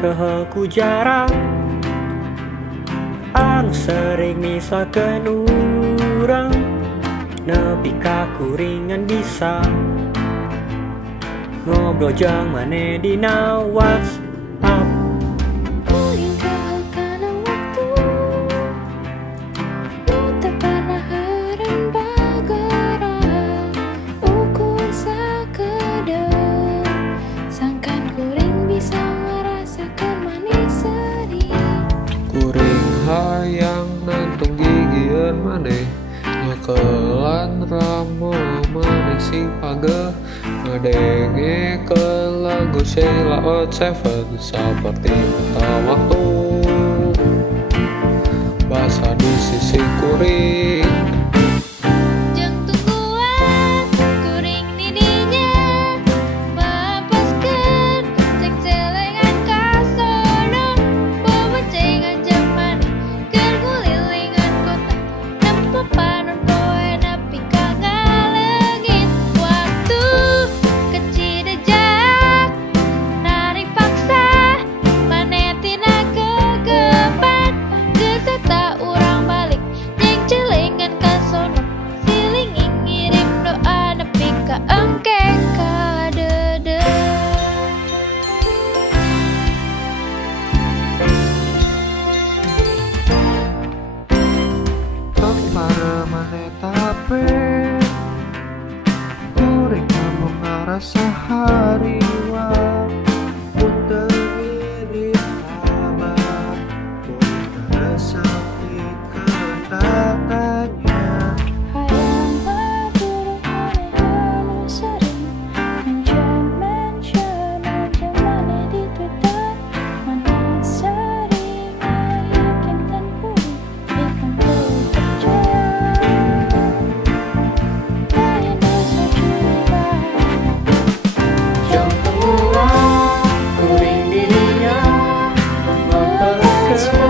keheku jarang anu sering misalkan urang nepi ka kuringan bisa ngobrol jeung mane dina WhatsApp. Kuring karena waktu nu teu pernah heureun bagerak ukur sakedeu sangkan kuring bisa ngarasakeun manis seri. Kuring hayang nantung gigieun maneh nyekelan ramo maneh sing pageh ngadengkeun lagu Sheila on Seven saperti mata waktu basa di sisi kuring. Jeung tungguan kuring di dinya mampaskeun cek celengan ka sono bobocengan jeung maneh keur gulilingan kota nempo panon poe nepi ka ngaleungit waktu kecidejak narik paksa maneh tina kegepan geus eta urang balik jeung celengan ka sono siling ngirim doa nepi ka engke kadeudeut. Tok para maneh tape kuring kamu ngarasa hariwa mun teu ngirim kabar kuring ngarasa pikeun tatanya. Hayang baburu maneh anu sering mention aja maneh di Twitter maneh sering ngayakinkan kuring ikan teu percaya lain dosa curiga. Jeung tungguan kuring dirinya mampaskeun